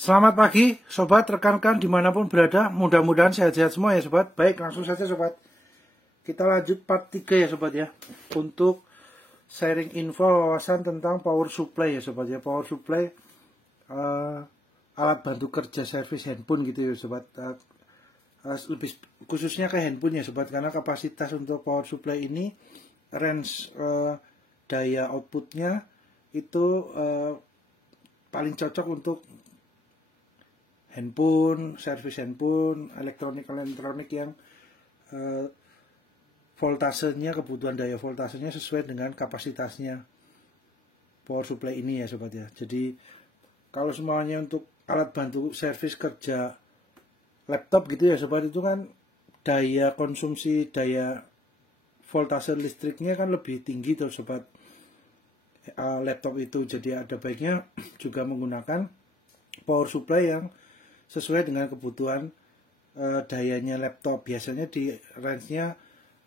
Selamat pagi sobat, rekan-rekan dimanapun berada, mudah-mudahan sehat-sehat semua ya sobat. Baik, langsung saja sobat, kita lanjut part 3 ya sobat ya, untuk sharing info wawasan tentang power supply ya sobat ya. Power supply alat bantu kerja servis handphone gitu ya sobat, lebih khususnya ke handphone ya sobat, karena kapasitas untuk power supply ini range daya outputnya itu paling cocok untuk handphone, servis handphone, elektronik yang voltasenya, kebutuhan daya voltasenya sesuai dengan kapasitasnya power supply ini ya sobat ya. Jadi kalau semuanya untuk alat bantu servis kerja laptop gitu ya sobat, itu kan daya konsumsi, daya voltase listriknya kan lebih tinggi tuh sobat, laptop itu. Jadi ada baiknya juga menggunakan power supply yang sesuai dengan kebutuhan dayanya laptop. Biasanya di range-nya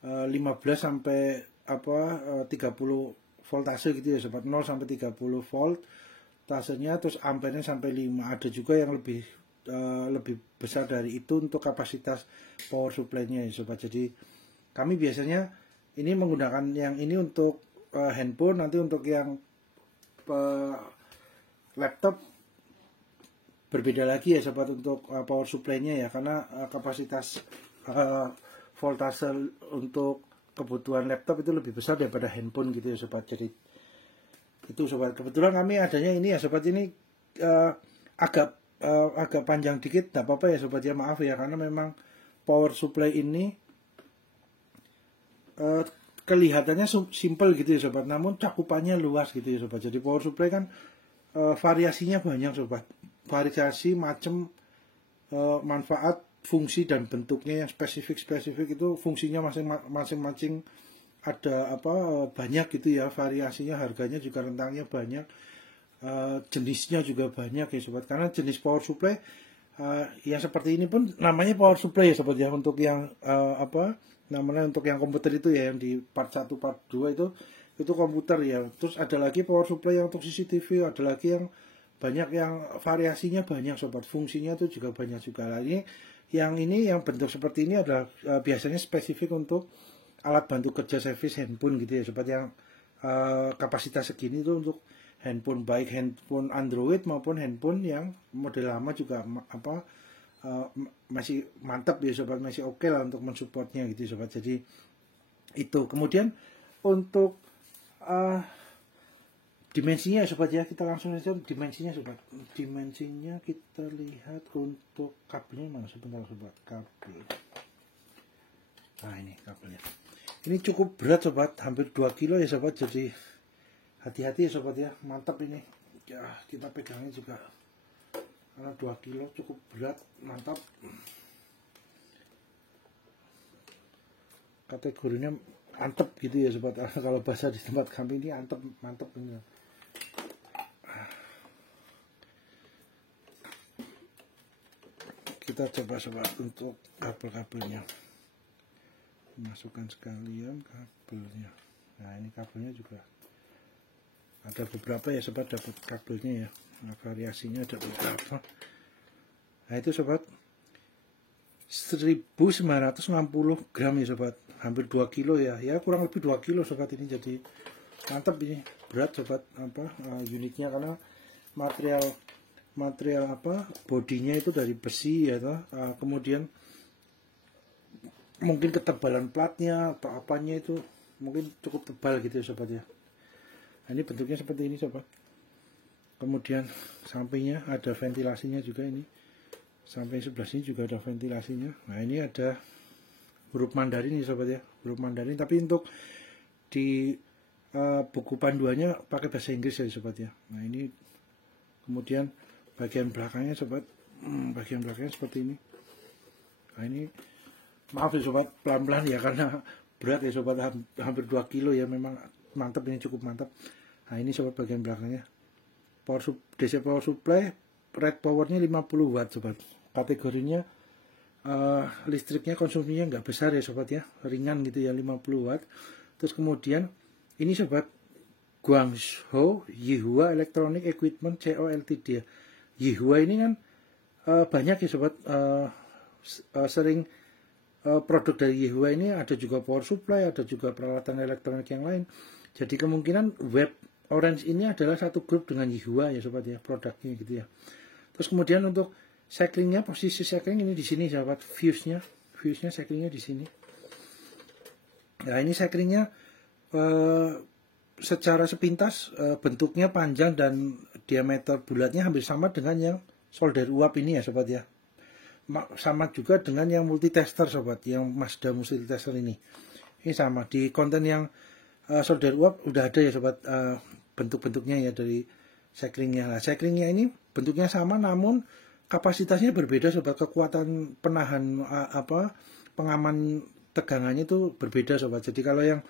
15 sampai 30 voltase gitu ya sobat, 0 sampai 30 volt tasenya, terus ampernya sampai 5. Ada juga yang lebih besar dari itu untuk kapasitas power supply-nya ya sobat. Jadi kami biasanya ini menggunakan yang ini untuk handphone. Nanti untuk yang laptop berbeda lagi ya sobat untuk power supply-nya ya, karena kapasitas voltase untuk kebutuhan laptop itu lebih besar daripada handphone gitu ya sobat. Jadi itu sobat, kebetulan kami adanya ini ya sobat, ini agak panjang dikit, tidak apa-apa ya sobat ya, maaf ya, karena memang power supply ini kelihatannya simple gitu ya sobat, namun cakupannya luas gitu ya sobat. Jadi power supply kan variasinya banyak sobat, variasi macam manfaat, fungsi dan bentuknya yang spesifik itu fungsinya masing-masing ada banyak gitu ya, variasinya, harganya juga rentangnya banyak, jenisnya juga banyak ya sobat. Karena jenis power supply yang seperti ini pun namanya power supply ya sobat ya, untuk yang namanya untuk yang komputer itu ya, yang di part 1 part 2 itu komputer ya. Terus ada lagi power supply yang untuk CCTV, ada lagi yang banyak, yang variasinya banyak sobat, fungsinya tuh juga banyak juga. Lagi yang bentuk seperti ini adalah biasanya spesifik untuk alat bantu kerja servis handphone gitu ya sobat, yang kapasitas segini tuh untuk handphone, baik handphone Android maupun handphone yang model lama juga masih mantap ya sobat, masih oke lah untuk mensupportnya gitu sobat. Jadi itu. Kemudian untuk dimensinya sobat ya, kita langsung saja dimensinya sobat. Dimensinya kita lihat untuk kabelnya mana, sebentar sobat, kabel. Nah ini kabelnya, ini cukup berat sobat, hampir 2 kilo ya sobat. Jadi hati-hati ya sobat ya, mantap ini ya, kita pegangnya juga karena 2 kilo cukup berat, mantap. Kategorinya antep gitu ya sobat, kalau bahasa di tempat kami ini antep, mantep ini. Kita coba sobat untuk kabel-kabelnya, masukkan sekalian kabelnya. Nah ini kabelnya juga ada beberapa ya sobat, dapat kabelnya ya, nah, variasinya ada beberapa. Nah itu sobat 1960 gram ya sobat, hampir 2 kilo ya, kurang lebih 2 kilo sobat ini. Jadi mantap ini, berat sobat unitnya, karena material bodinya itu dari besi ya kemudian mungkin ketebalan platnya atau apanya itu mungkin cukup tebal gitu ya sobat ya. Nah, ini bentuknya seperti ini sobat. Kemudian sampingnya ada ventilasinya juga, ini samping sebelah sini juga ada ventilasinya. Nah ini ada huruf Mandarin ya sobat ya, huruf Mandarin, tapi untuk di buku panduannya pakai bahasa Inggris ya sobat ya. Nah ini kemudian bagian belakangnya sobat, bagian belakangnya seperti ini. Nah ini maaf ya sobat, pelan-pelan ya karena berat ya sobat, hampir 2 kilo ya, memang mantap ini, cukup mantap. Nah ini sobat bagian belakangnya, DC power supply, rate powernya 50 watt sobat. Kategorinya listriknya, konsumsinya nggak besar ya sobat ya, ringan gitu ya, 50 watt. Terus kemudian ini sobat, Guangzhou Yihua Electronic Equipment Co Ltd ya. Yihua ini kan banyak ya sobat, sering produk dari Yihua ini ada juga power supply, ada juga peralatan elektronik yang lain. Jadi kemungkinan Web Orange ini adalah satu grup dengan Yihua ya sobat ya, produknya gitu ya. Terus kemudian untuk cyclingnya, posisi cycling ini di sini sobat, fuse-nya cyclingnya di sini. Nah ini cyclingnya secara sepintas bentuknya panjang dan diameter bulatnya hampir sama dengan yang solder uap ini ya sobat ya. Sama juga dengan yang multitester sobat, yang Mazda multitester ini sama. Di konten yang solder uap udah ada ya sobat, bentuk-bentuknya ya dari cyclingnya. Nah cyclingnya ini bentuknya sama namun kapasitasnya berbeda sobat, kekuatan penahan pengaman tegangannya itu berbeda sobat. Jadi kalau yang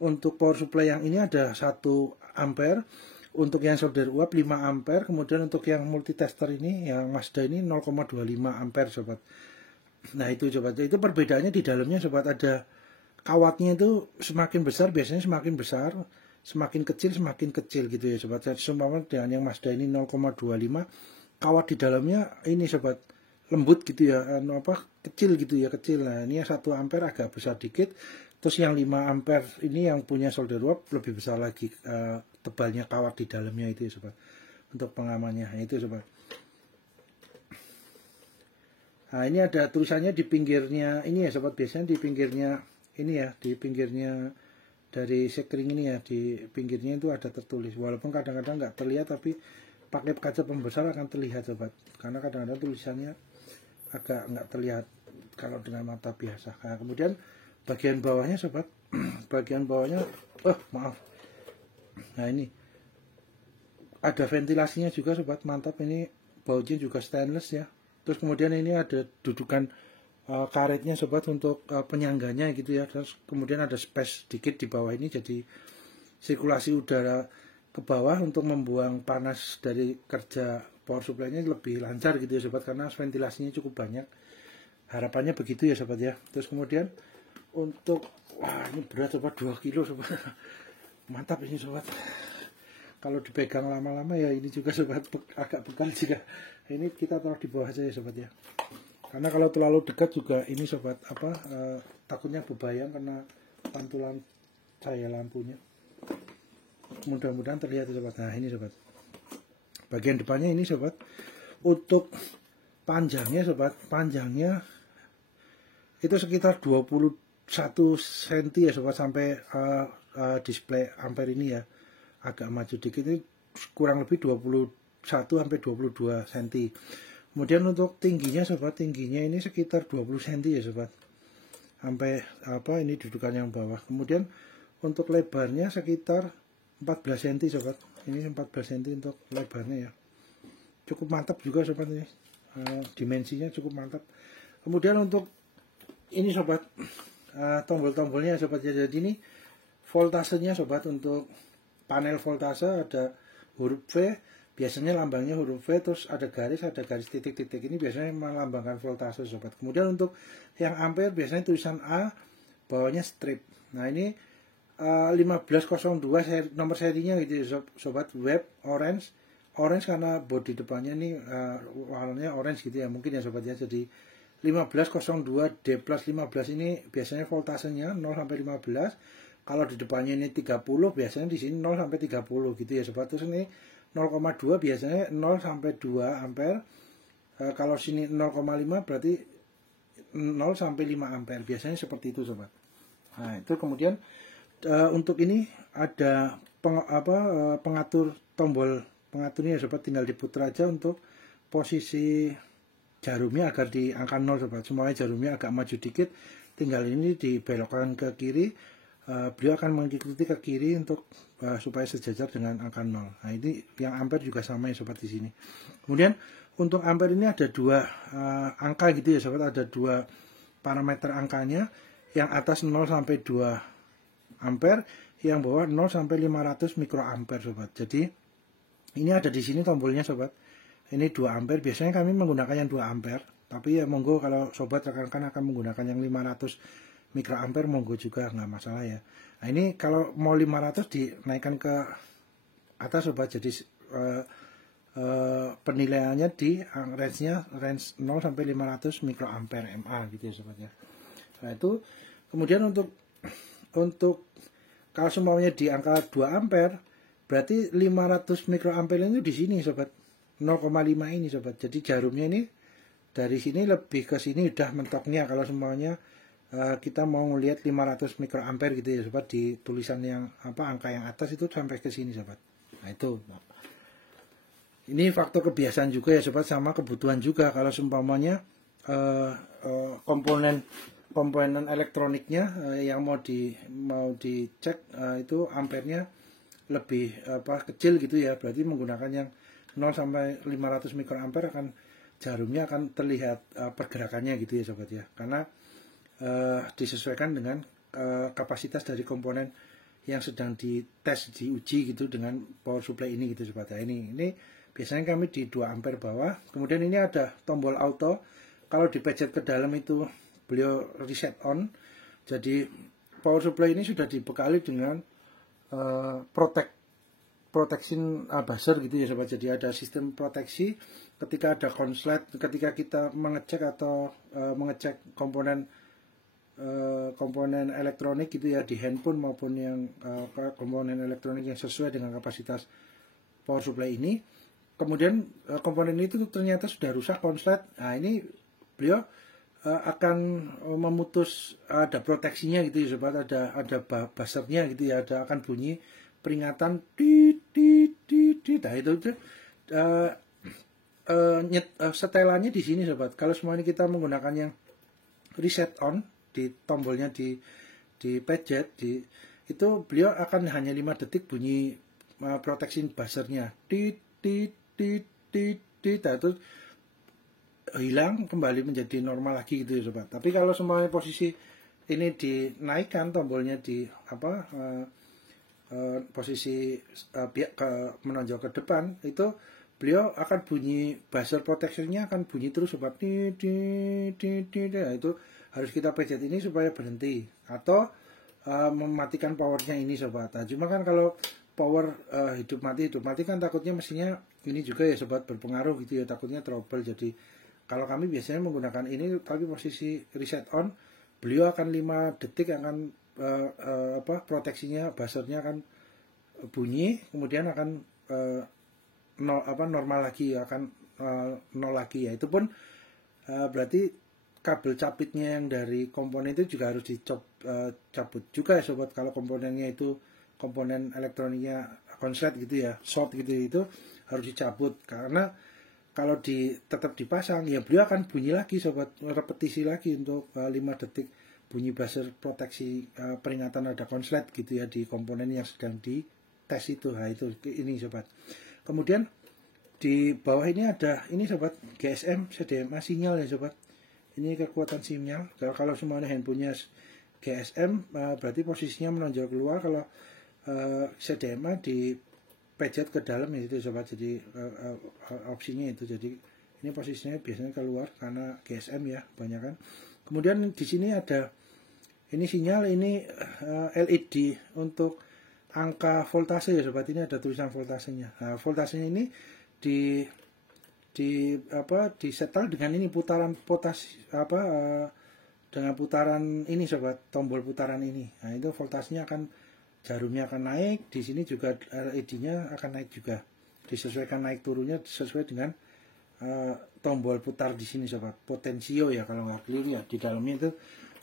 untuk power supply yang ini ada 1 ampere, untuk yang solder uap 5 ampere, kemudian untuk yang multitester ini yang Mazda ini 0,25 ampere sobat. Nah itu sobat, itu perbedaannya di dalamnya sobat, ada kawatnya itu semakin besar biasanya semakin besar, semakin kecil gitu ya sobat. Seumpama dengan yang Mazda ini 0,25, kawat di dalamnya ini sobat lembut gitu ya, kecil gitu ya, kecil. Nah ini yang 1 ampere agak besar dikit, terus yang 5 ampere ini yang punya solder uap lebih besar lagi tebalnya kawat di dalamnya itu ya sobat, untuk pengamannya. Nah, itu sobat. Nah ini ada tulisannya di pinggirnya ini ya sobat, biasanya di pinggirnya ini ya, di pinggirnya dari sekring ini ya, di pinggirnya itu ada tertulis, walaupun kadang-kadang nggak terlihat tapi pakai kaca pembesar akan terlihat sobat, karena kadang-kadang tulisannya agak nggak terlihat kalau dengan mata biasa. Nah kemudian bagian bawahnya sobat, bagian bawahnya nah ini ada ventilasinya juga sobat, mantap. Ini bautnya juga stainless ya. Terus kemudian ini ada dudukan karetnya sobat untuk penyangganya gitu ya. Terus kemudian ada space sedikit di bawah ini, jadi sirkulasi udara ke bawah untuk membuang panas dari kerja power supply-nya lebih lancar gitu ya sobat, karena ventilasinya cukup banyak. Harapannya begitu ya sobat ya. Terus kemudian untuk ini berat sobat, 2 kilo sobat. Mantap ini sobat, kalau dipegang lama-lama ya ini juga sobat agak bekal juga. Ini kita taruh di bawah aja ya sobat ya, karena kalau terlalu dekat juga ini sobat takutnya bebayang karena pantulan cahaya lampunya. Mudah-mudahan terlihat ya sobat. Nah ini sobat, bagian depannya ini sobat, untuk panjangnya sobat, panjangnya itu sekitar 21 cm ya sobat, sampai display ampere ini ya agak maju dikit, ini kurang lebih 21 sampai 22 cm. Kemudian untuk tingginya sobat, tingginya ini sekitar 20 cm ya sobat, sampai ini dudukan yang bawah. Kemudian untuk lebarnya sekitar 14 cm sobat, ini 14 cm untuk lebarnya ya, cukup mantap juga sobat ini, dimensinya cukup mantap. Kemudian untuk ini sobat, tombol-tombolnya sobat ya, jadi ini voltasenya sobat, untuk panel voltase ada huruf V, biasanya lambangnya huruf V, terus ada garis titik-titik, ini biasanya melambangkan voltase sobat. Kemudian untuk yang ampere biasanya tulisan A, bawahnya strip. Nah ini 1502 nomor serinya gitu sobat, Web Orange karena bodi depannya ini warnanya orange gitu ya mungkin ya sobat ya. Jadi 1502 D plus 15 ini biasanya voltasenya 0 sampai 15. Kalau di depannya ini 30, biasanya di sini 0 sampai 30 gitu ya sobat. Terus ini 0,2 biasanya 0 sampai 2 ampere. Kalau sini 0,5 berarti 0 sampai 5 ampere. Biasanya seperti itu sobat. Nah, itu kemudian untuk ini ada pengatur tombol pengaturnya sobat, tinggal diputar aja untuk posisi jarumnya agar di angka 0 sobat. Semuanya jarumnya agak maju dikit, tinggal ini dibelokkan ke kiri. Beliau akan mengikuti ke kiri untuk supaya sejajar dengan angka 0. Nah ini yang ampere juga sama ya sobat di sini. Kemudian untuk ampere ini ada 2 angka gitu ya sobat, ada 2 parameter angkanya, yang atas 0 sampai 2 ampere, yang bawah 0 sampai 500 mikroampere sobat. Jadi ini ada di sini tombolnya sobat. Ini 2 ampere, biasanya kami menggunakan yang 2 ampere, tapi ya monggo kalau sobat rekan-rekan akan menggunakan yang 500 mikroampere monggo juga, nggak masalah ya. Nah ini kalau mau 500 dinaikkan ke atas sobat, jadi penilaiannya di range 0 sampai 500 mikroampere mA gitu ya sobat ya. Nah itu kemudian untuk kalau semuanya di angka 2 ampere berarti 500 mikroampere itu di sini sobat, 0,5 ini sobat. Jadi jarumnya ini dari sini lebih ke sini udah mentoknya kalau semuanya kita mau ngelihat 500 mikroampere gitu ya sobat, di tulisan yang angka yang atas itu sampai ke sini sobat. Nah itu ini faktor kebiasaan juga ya sobat, sama kebutuhan juga. Kalau seumpamanya komponen elektroniknya yang mau dicek itu ampernya lebih kecil gitu ya, berarti menggunakan yang 0 sampai 500 mikroampere akan jarumnya akan terlihat pergerakannya gitu ya sobat ya, karena disesuaikan dengan kapasitas dari komponen yang sedang dites, diuji gitu dengan power supply ini gitu sobat ya. Ini biasanya kami di 2 ampere bawah. Kemudian ini ada tombol auto, kalau dipencet ke dalam itu beliau reset on. Jadi power supply ini sudah dibekali dengan protection buzzer gitu ya sobat. Jadi ada sistem proteksi ketika ada konslet, ketika kita mengecek atau mengecek komponen elektronik gitu ya, di handphone maupun yang komponen elektronik yang sesuai dengan kapasitas power supply ini. Kemudian komponen itu ternyata sudah rusak konslet. Nah ini beliau akan memutus, ada proteksinya gitu ya sobat, ada buzzernya gitu ya, akan bunyi peringatan tit. Nah itu setelannya di sini sobat. Kalau semua ini kita menggunakan yang reset on, di tombolnya di pencet itu beliau akan hanya 5 detik bunyi proteksi buzzernya tit. Nah, itu hilang, kembali menjadi normal lagi gitu ya sobat. Tapi kalau semuanya posisi ini dinaikkan tombolnya di posisi menonjol ke depan, itu beliau akan bunyi buzzer protectionnya akan bunyi terus sobat. Nah, itu harus kita pencet ini supaya berhenti atau mematikan powernya ini sobat. Nah, cuma kan kalau power hidup mati kan takutnya mesinnya ini juga ya sobat berpengaruh gitu ya, takutnya trouble. Jadi kalau kami biasanya menggunakan ini, tapi posisi reset on, beliau akan 5 detik akan proteksinya, buzzernya akan bunyi, kemudian akan normal lagi, akan 0 lagi ya. Itu pun berarti kabel capitnya yang dari komponen itu juga harus dicabut juga ya sobat. Kalau komponennya itu komponen elektroniknya konslet gitu ya, short gitu, itu harus dicabut, karena kalau tetap dipasang ya beliau akan bunyi lagi sobat, repetisi lagi untuk 5 detik bunyi buzzer proteksi peringatan ada konslet gitu ya di komponen yang sedang dites itu. Nah itu ini sobat. Kemudian di bawah ini ada ini sobat, GSM CDMA sinyal ya sobat. Ini kekuatan sinyal. Kalau semuanya handphonenya GSM berarti posisinya menonjol keluar. Kalau CDMA di pencet ke dalam ya itu sobat. Jadi opsinya itu, jadi ini posisinya biasanya keluar karena GSM ya banyak kan. Kemudian di sini ada ini sinyal, ini LED untuk angka voltase ya sobat. Ini ada tulisan voltasenya. Nah, voltasenya ini disetel dengan ini putaran dengan putaran ini sobat, tombol putaran ini. Nah itu voltasenya jarumnya akan naik, di sini juga LED-nya akan naik juga, disesuaikan naik turunnya sesuai dengan tombol putar di sini sobat, potensio ya kalau nggak keliru ya, di dalamnya itu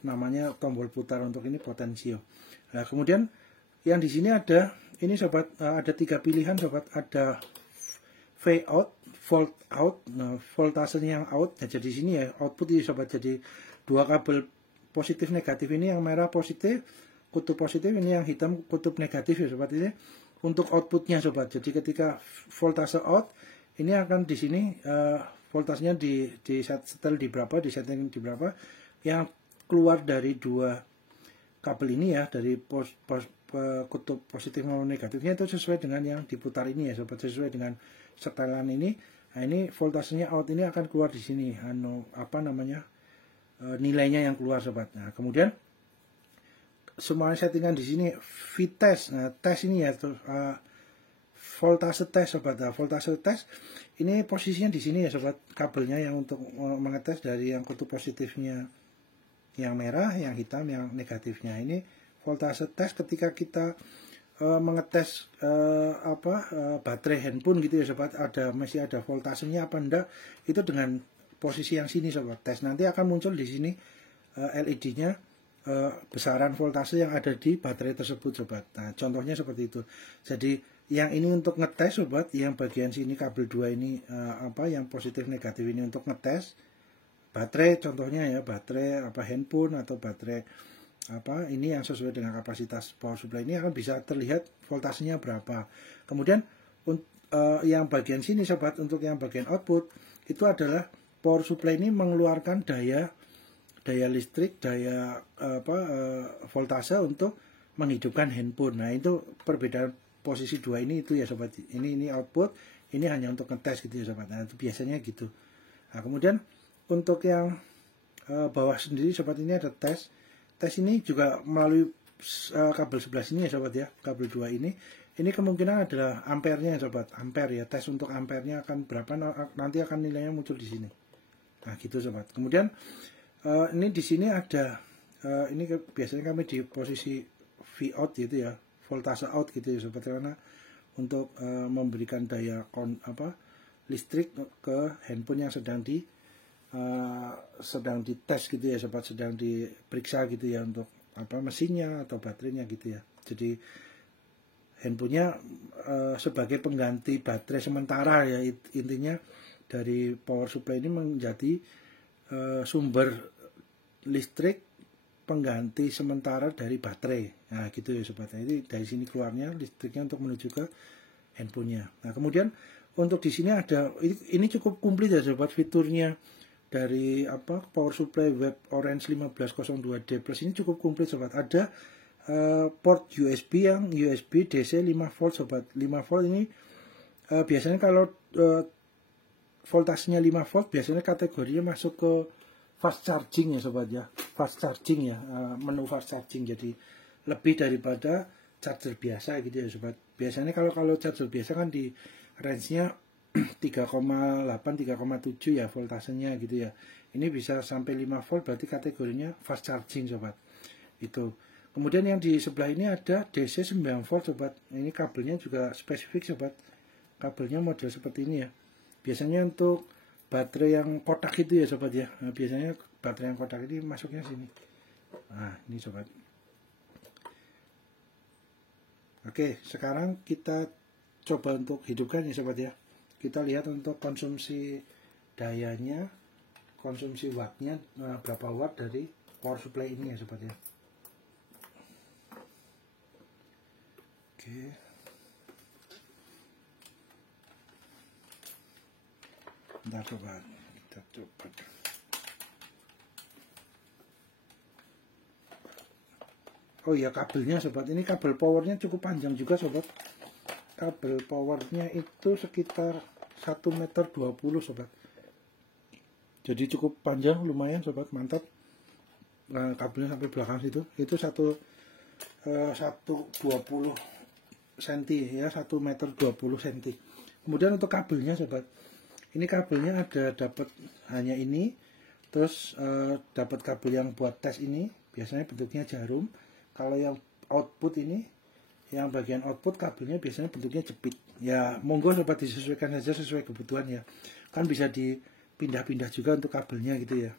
namanya tombol putar untuk ini potensio. Nah kemudian yang di sini ada ini sobat, ada 3 pilihan sobat, ada V out, volt out. Nah, voltasenya yang out. Nah, jadi sini ya output ini sobat. Jadi 2 kabel positif negatif ini, yang merah positif, kutub positif, ini yang hitam kutub negatif ya sobat. Ini untuk outputnya sobat. Jadi ketika voltase out, ini akan di sini voltasenya di setel di berapa, di setting di berapa. Yang keluar dari 2 kabel ini ya, dari kutub positif maupun negatifnya itu sesuai dengan yang diputar ini ya sobat, sesuai dengan setelan ini. Nah ini voltasenya out ini akan keluar di sini, nilainya yang keluar sobat. Nah kemudian semua settingan di sini V-test. Nah tes ini ya voltase tes sobat. Nah, voltase tes ini posisinya di sini ya sobat, kabelnya yang untuk mengetes dari yang kutub positifnya yang merah, yang hitam, yang negatifnya. Ini voltase tes ketika kita mengetes baterai handphone gitu ya sobat, masih ada voltasenya apa enggak, itu dengan posisi yang sini sobat. Tes nanti akan muncul di sini LED-nya besaran voltase yang ada di baterai tersebut sobat. Nah, contohnya seperti itu. Jadi yang ini untuk ngetes sobat, yang bagian sini kabel 2 ini yang positif negatif ini untuk ngetes baterai, contohnya ya baterai handphone atau baterai ini yang sesuai dengan kapasitas power supply ini akan bisa terlihat voltasenya berapa. Kemudian yang bagian sini sobat, untuk yang bagian output itu adalah power supply ini mengeluarkan daya listrik, voltase untuk menghidupkan handphone. Nah, itu perbedaan posisi dua ini itu ya sobat. Ini output, ini hanya untuk ngetes gitu ya sobat. Nah, itu biasanya gitu. Nah, kemudian untuk yang bawah sendiri sobat, ini ada tes. Tes ini juga melalui kabel sebelah sini ya sobat ya, kabel 2 ini. Ini kemungkinan adalah ampernya ya sobat, ampere ya. Tes untuk ampernya akan berapa, nanti akan nilainya muncul di sini. Nah, gitu sobat. Kemudian ini di sini ada ini biasanya kami di posisi V out gitu ya, voltase out gitu ya sobat, karena untuk memberikan daya listrik ke handphone yang sedang dites gitu ya sobat, sedang diperiksa gitu ya, untuk mesinnya atau baterainya gitu ya. Jadi handphonenya sebagai pengganti baterai sementara ya, intinya dari power supply ini menjadi sumber listrik pengganti sementara dari baterai. Nah, gitu ya sobat. Jadi dari sini keluarnya listriknya untuk menuju ke handphonenya. Nah, kemudian untuk di sini ada, ini cukup komplit ya sobat, fiturnya dari power supply web Orange 1502D Plus ini cukup komplit sobat. Ada port USB yang USB DC 5 volt sobat. 5 volt ini biasanya kalau voltasenya 5 volt biasanya kategorinya masuk ke fast charging ya sobat ya. Fast charging ya, menu fast charging, jadi lebih daripada charger biasa gitu ya sobat. Biasanya kalau charger biasa kan di range-nya 3,8 3,7 ya voltasenya gitu ya. Ini bisa sampai 5 volt, berarti kategorinya fast charging sobat. Itu. Kemudian yang di sebelah ini ada DC 9 volt sobat. Ini kabelnya juga spesifik sobat. Kabelnya model seperti ini ya. Biasanya untuk baterai yang kotak itu ya sobat ya. Nah, biasanya baterai yang kotak ini masuknya sini. Nah, ini sobat. Oke, sekarang kita coba untuk hidupkan ya sobat ya. Kita lihat untuk konsumsi dayanya, konsumsi wattnya, berapa watt dari power supply ini ya sobat ya. Oke. Bentar sobat, kita coba. Oh iya, kabelnya sobat, ini kabel powernya cukup panjang juga sobat. Kabel powernya itu sekitar 1,20 meter sobat. Jadi cukup panjang, lumayan sobat, mantap. Nah, kabelnya sampai belakang situ. Itu 1,20 cm ya, 1,20 meter cm. Kemudian untuk kabelnya sobat, ini kabelnya dapat hanya ini. Terus dapat kabel yang buat tes ini, biasanya bentuknya jarum. Kalau yang output ini, yang bagian output kabelnya biasanya bentuknya jepit. Ya monggo sobat, disesuaikan saja sesuai kebutuhan ya. Kan bisa dipindah-pindah juga untuk kabelnya gitu ya.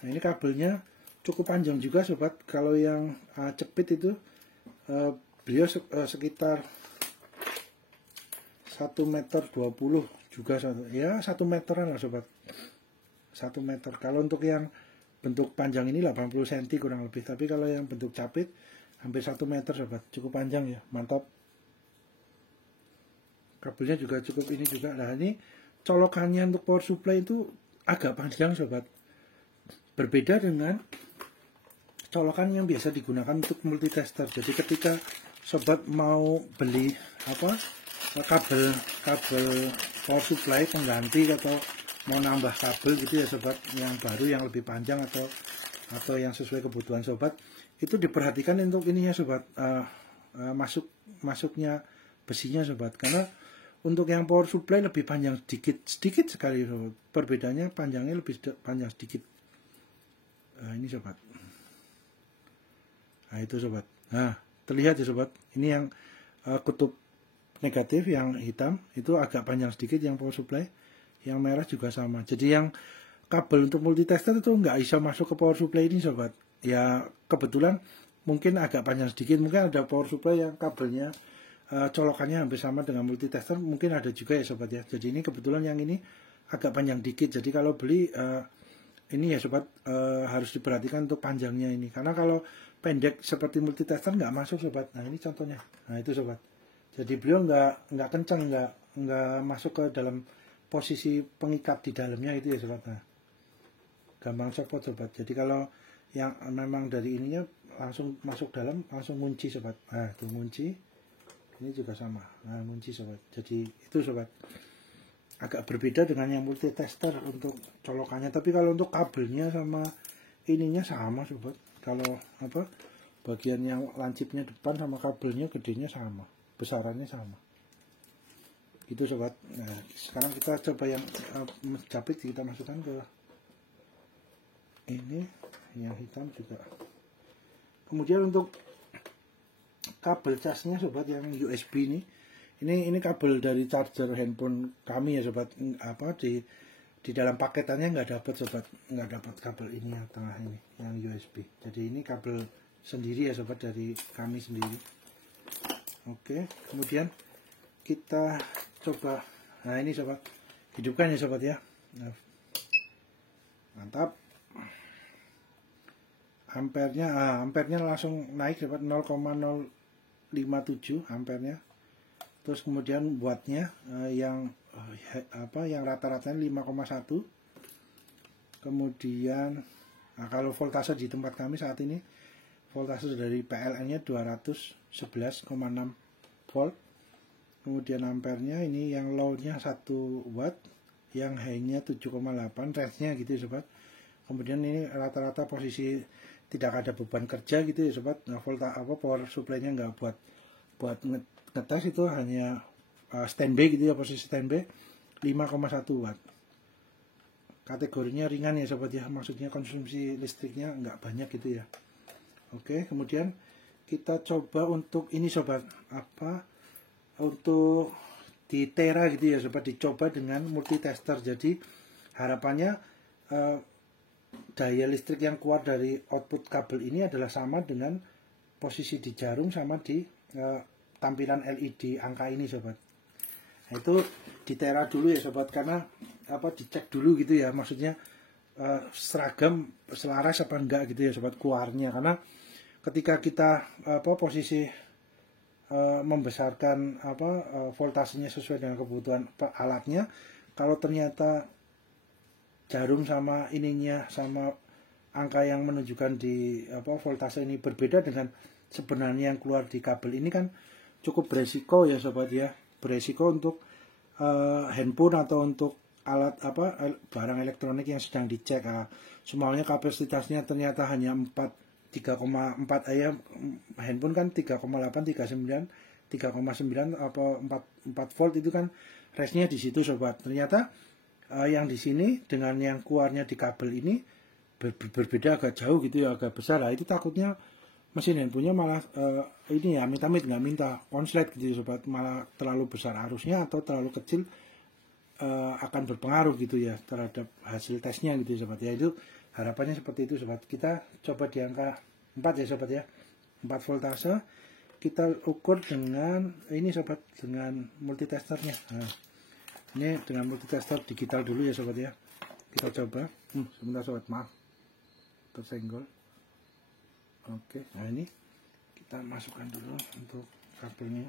Nah, ini kabelnya cukup panjang juga sobat. Kalau yang jepit itu beliau sekitar 1,20 meter juga ya, 1 meteran lah sobat. 1 meter. Kalau untuk yang bentuk panjang ini 80 cm kurang lebih. Tapi kalau yang bentuk capit hampir 1 meter sobat, cukup panjang ya, mantap. Kabelnya juga cukup ini juga. Nah, ini colokannya untuk power supply itu agak panjang sobat. Berbeda dengan colokan yang biasa digunakan untuk multitester. Jadi ketika sobat mau beli kabel power supply pengganti atau mau nambah kabel gitu ya sobat, yang baru yang lebih panjang atau yang sesuai kebutuhan sobat, itu diperhatikan untuk ininya sobat, masuknya besinya sobat, karena untuk yang power supply lebih panjang sedikit sekali sobat, perbedaannya panjangnya lebih panjang sedikit. Nah ini sobat, nah itu sobat, nah terlihat ya sobat, ini yang kutub negatif yang hitam itu agak panjang sedikit yang power supply, yang merah juga sama. Jadi yang kabel untuk multitester itu nggak bisa masuk ke power supply ini sobat. Ya kebetulan mungkin agak panjang sedikit, mungkin ada power supply yang kabelnya colokannya hampir sama dengan multitester, mungkin ada juga ya sobat ya. Jadi ini kebetulan yang ini agak panjang dikit. Jadi kalau beli ini ya sobat, harus diperhatikan untuk panjangnya ini, karena kalau pendek seperti multitester nggak masuk sobat. Nah ini contohnya, nah itu sobat. Jadi beliau nggak kencang, nggak masuk ke dalam posisi pengikat di dalamnya itu ya sobat. Nah, gampang copot sobat. Jadi kalau yang memang dari ininya langsung masuk dalam, langsung kunci sobat. Nah itu kunci, ini juga sama. Nah kunci sobat. Jadi itu sobat, agak berbeda dengan yang multitester untuk colokannya. Tapi kalau untuk kabelnya sama ininya sama sobat. Kalau apa, bagian yang lancipnya depan sama kabelnya gedenya sama, besarannya sama. Itu sobat. Nah, sekarang kita coba yang capit, kita masukkan ke ini yang hitam juga. Kemudian untuk kabel casnya sobat, yang USB ini kabel dari charger handphone kami ya sobat. Apa di dalam paketannya nggak dapat sobat, nggak dapat kabel ini yang tengah ini yang USB. Jadi ini kabel sendiri ya sobat, dari kami sendiri. Oke, kemudian kita coba, nah ini sobat, hidupkan ya sobat ya. Nah, mantap. Ampernya langsung naik sobat, 0,057 ampernya. Terus kemudian wattnya yang rata-ratanya 5,1. Kemudian kalau voltase di tempat kami saat ini, voltase dari PLN-nya 211,6 volt. Kemudian ampernya ini yang low-nya 1 watt, yang high-nya 7,8, range-nya gitu ya sobat. Kemudian ini rata-rata posisi tidak ada beban kerja gitu ya sobat. Nah power supply-nya nggak buat ngetes, itu hanya standby gitu ya, posisi standby 5,1 watt. Kategorinya ringan ya sobat ya, maksudnya konsumsi listriknya nggak banyak gitu ya. Oke, kemudian kita coba untuk ini sobat, untuk di Tera gitu ya sobat, dicoba dengan multitester. Jadi harapannya daya listrik yang keluar dari output kabel ini adalah sama dengan posisi di jarum sama di tampilan LED angka ini sobat. Nah, itu di Tera dulu ya sobat, karena dicek dulu gitu ya, maksudnya seragam, selaras apa enggak gitu ya sobat keluarnya. Karena ketika kita posisi membesarkan voltasenya sesuai dengan kebutuhan alatnya, kalau ternyata jarum sama ininya sama angka yang menunjukkan di voltase ini berbeda dengan sebenarnya yang keluar di kabel ini, kan cukup beresiko ya sobat ya, beresiko untuk handphone atau untuk alat barang elektronik yang sedang dicek. Semuanya kapasitasnya ternyata hanya 3,4 aja, handphone kan 3,8, 39, 3,9 apa 4 volt itu kan range-nya di situ sobat. Ternyata yang di sini dengan yang keluarnya di kabel ini berbeda agak jauh gitu ya, agak besar. Nah, itu takutnya mesin handphonenya malah ini ya amit-amit nggak minta konslet gitu ya sobat, malah terlalu besar arusnya atau terlalu kecil akan berpengaruh gitu ya terhadap hasil tesnya gitu ya sobat ya. Itu harapannya seperti itu sobat. Kita coba di angka 4 ya sobat ya, 4 voltase. Kita ukur dengan ini sobat, dengan multitesternya. Nah, ini dengan multitester digital dulu ya sobat ya. Kita coba sebentar sobat, maaf tersenggol. Oke, nah ini kita masukkan dulu untuk kabelnya.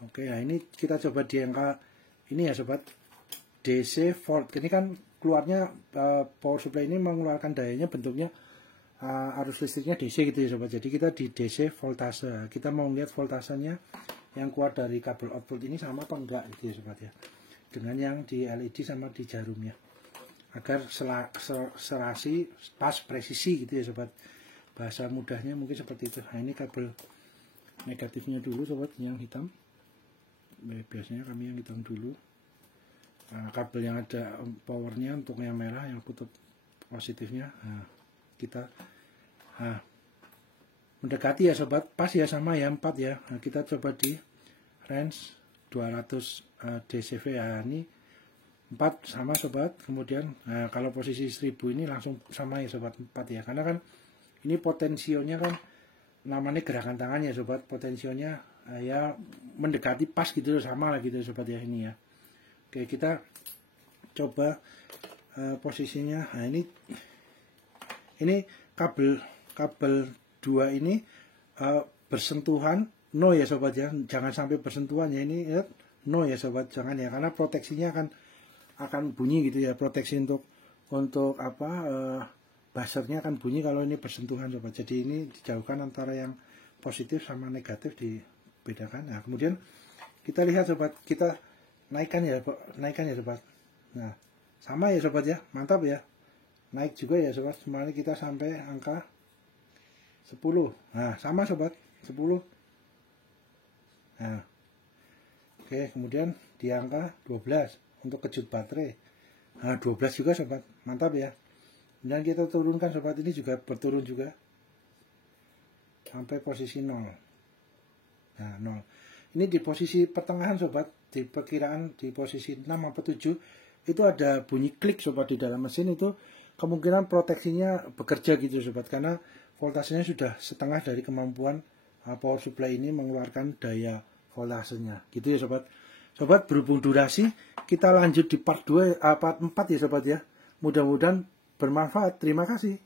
Oke, nah ini kita coba di angka ini ya sobat, DC volt. Ini kan keluarnya power supply ini mengeluarkan dayanya bentuknya arus listriknya DC gitu ya sobat. Jadi kita di DC voltase. Kita mau lihat voltasenya yang keluar dari kabel output ini sama apa enggak gitu ya sobat ya, dengan yang di LED sama di jarumnya, agar serasi pas presisi gitu ya sobat. bahasa mudahnya mungkin seperti itu. Nah, ini kabel negatifnya dulu sobat, yang hitam. Biasanya kami yang hitam dulu. Nah, kabel yang ada powernya untuk yang merah, yang kutub positifnya. Nah, kita mendekati ya sobat, pas ya, sama ya 4 ya. Nah, kita coba di range 200 dCV ya. Ini 4 sama sobat. Kemudian kalau posisi 1000 ini langsung sama ya sobat, 4 ya. Karena kan ini potensionya kan namanya gerakan tangan ya sobat, potensionya ya mendekati pas gitu, sama lah gitu sobat ya ini ya. Oke, kita coba posisinya. Nah, ini kabel 2 ini bersentuhan no ya sobat ya, jangan sampai bersentuhan ya, ini ya, no ya sobat, jangan ya, karena proteksinya akan bunyi gitu ya, proteksi untuk apa buzzernya akan bunyi kalau ini bersentuhan sobat. Jadi ini dijauhkan antara yang positif sama negatif, dibedakan. Nah, kemudian kita lihat sobat, kita naikkan ya sobat. Nah, sama ya sobat ya, mantap ya, naik juga ya sobat. Semuanya kita sampai angka 10. Nah, sama sobat, 10. Nah, oke, kemudian di angka 12 untuk kejut baterai. Nah, 12 juga sobat, mantap ya. Dan kita turunkan sobat, ini juga berturun juga sampai posisi 0. Nah, 0. Ini di posisi pertengahan sobat, di perkiraan di posisi 6 atau 7 itu ada bunyi klik sobat di dalam mesin. Itu kemungkinan proteksinya bekerja gitu sobat, karena voltasenya sudah setengah dari kemampuan power supply ini mengeluarkan daya voltasenya gitu ya sobat. Sobat, berhubung durasi, kita lanjut di part 4 ya sobat ya. Mudah-mudahan bermanfaat. Terima kasih.